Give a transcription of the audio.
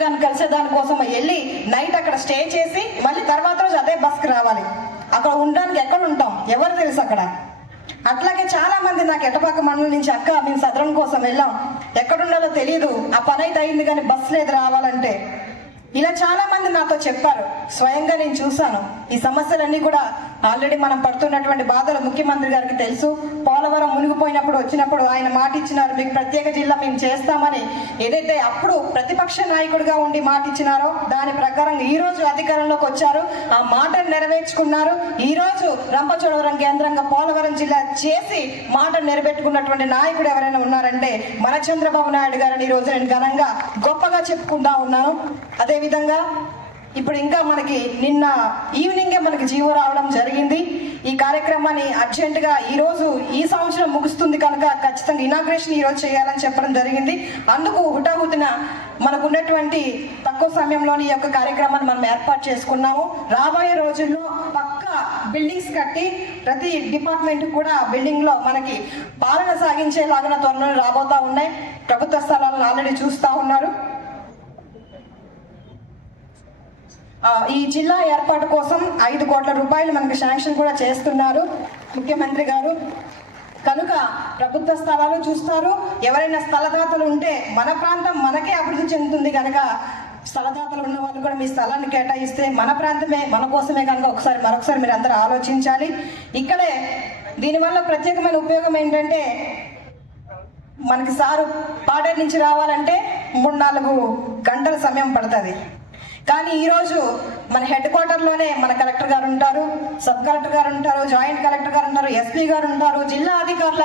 గారిని కలిసే దానికోసం వెళ్ళి నైట్ అక్కడ స్టే చేసి మళ్ళీ తర్వాత రోజు అదే బస్కి రావాలి. అక్కడ ఉండడానికి ఎక్కడ ఉంటాం ఎవరు తెలుసు అక్కడ. అట్లాగే చాలా మంది నాకు ఎటపాక మండలం నుంచి అక్క మేము సదరం కోసం వెళ్ళాం, ఎక్కడుండాలో తెలియదు, ఆ పని అయితే అయింది కానీ బస్సు లేదు రావాలంటే. ఇలా చాలా మంది నాతో చెప్పారు, స్వయంగా నేను చూశాను. ఈ సమస్యలన్నీ కూడా ఆల్రెడీ మనం పడుతున్నటువంటి బాధలు ముఖ్యమంత్రి గారికి తెలుసు. పోలవరం మునిగిపోయినప్పుడు వచ్చినప్పుడు ఆయన మాట ఇచ్చినారు, మీకు ప్రత్యేక జిల్లా మేము చేస్తామని. ఏదైతే అప్పుడు ప్రతిపక్ష నాయకుడిగా ఉండి మాట ఇచ్చినారో దాని ప్రకారం ఈ రోజు అధికారంలోకి వచ్చారు, ఆ మాటను నెరవేర్చుకున్నారు. ఈ రోజు రంపచోడవరం కేంద్రంగా పోలవరం జిల్లా చేసి మాట నెరవేర్చుకున్నటువంటి నాయకుడు ఎవరైనా ఉన్నారంటే మన చంద్రబాబు నాయుడు గారిని ఈ రోజు నేను ఘనంగా గొప్పగా చెప్పుకుంటా ఉన్నాను. అదేవిధంగా ఇప్పుడు ఇంకా మనకి నిన్న ఈవినింగే మనకి జీవో రావడం జరిగింది. ఈ కార్యక్రమాన్ని అర్జెంటుగా ఈరోజు ఈ సంవత్సరం ముగుస్తుంది కనుక ఖచ్చితంగా ఇనాగ్రేషన్ ఈరోజు చేయాలని చెప్పడం జరిగింది. అందుకు హుటాహుటిన మనకు ఉన్నటువంటి తక్కువ సమయంలోని ఈ యొక్క కార్యక్రమాన్ని మనం ఏర్పాటు చేసుకున్నాము. రాబోయే రోజుల్లో పక్కా బిల్డింగ్స్ కట్టి ప్రతి డిపార్ట్మెంట్ కూడా బిల్డింగ్ లో మనకి పాలన సాగించేలాగా త్వరలో రాబోతా ఉన్నాయి. ప్రభుత్వ స్థలాలను ఆల్రెడీ చూస్తూ ఉన్నారు. ఈ జిల్లా ఏర్పాటు కోసం 5 కోట్ల రూపాయలు మనకు శాంక్షన్ కూడా చేస్తున్నారు ముఖ్యమంత్రి గారు. కనుక ప్రభుత్వ స్థలాలు చూస్తారు. ఎవరైనా స్థలదాతలు ఉంటే మన ప్రాంతం మనకే అభివృద్ధి చెందుతుంది కనుక స్థలదాతలు ఉన్న వాళ్ళు కూడా మీ స్థలాన్ని కేటాయిస్తే మన ప్రాంతమే మన కోసమే కనుక మరొకసారి మీరు అందరూ ఆలోచించాలి. ఇక్కడే దీనివల్ల ప్రత్యేకమైన ఉపయోగం ఏంటంటే మనకి సారు పాడేరు నుంచి రావాలంటే 3-4 గంటల సమయం పడుతుంది. కానీ ఈరోజు మన హెడ్ క్వార్టర్లోనే మన కలెక్టర్ గారు ఉంటారు, సబ్ కలెక్టర్ గారు ఉంటారు, జాయింట్ కలెక్టర్ గారు ఉంటారు, ఎస్పీ గారు ఉంటారు, జిల్లా అధికారులు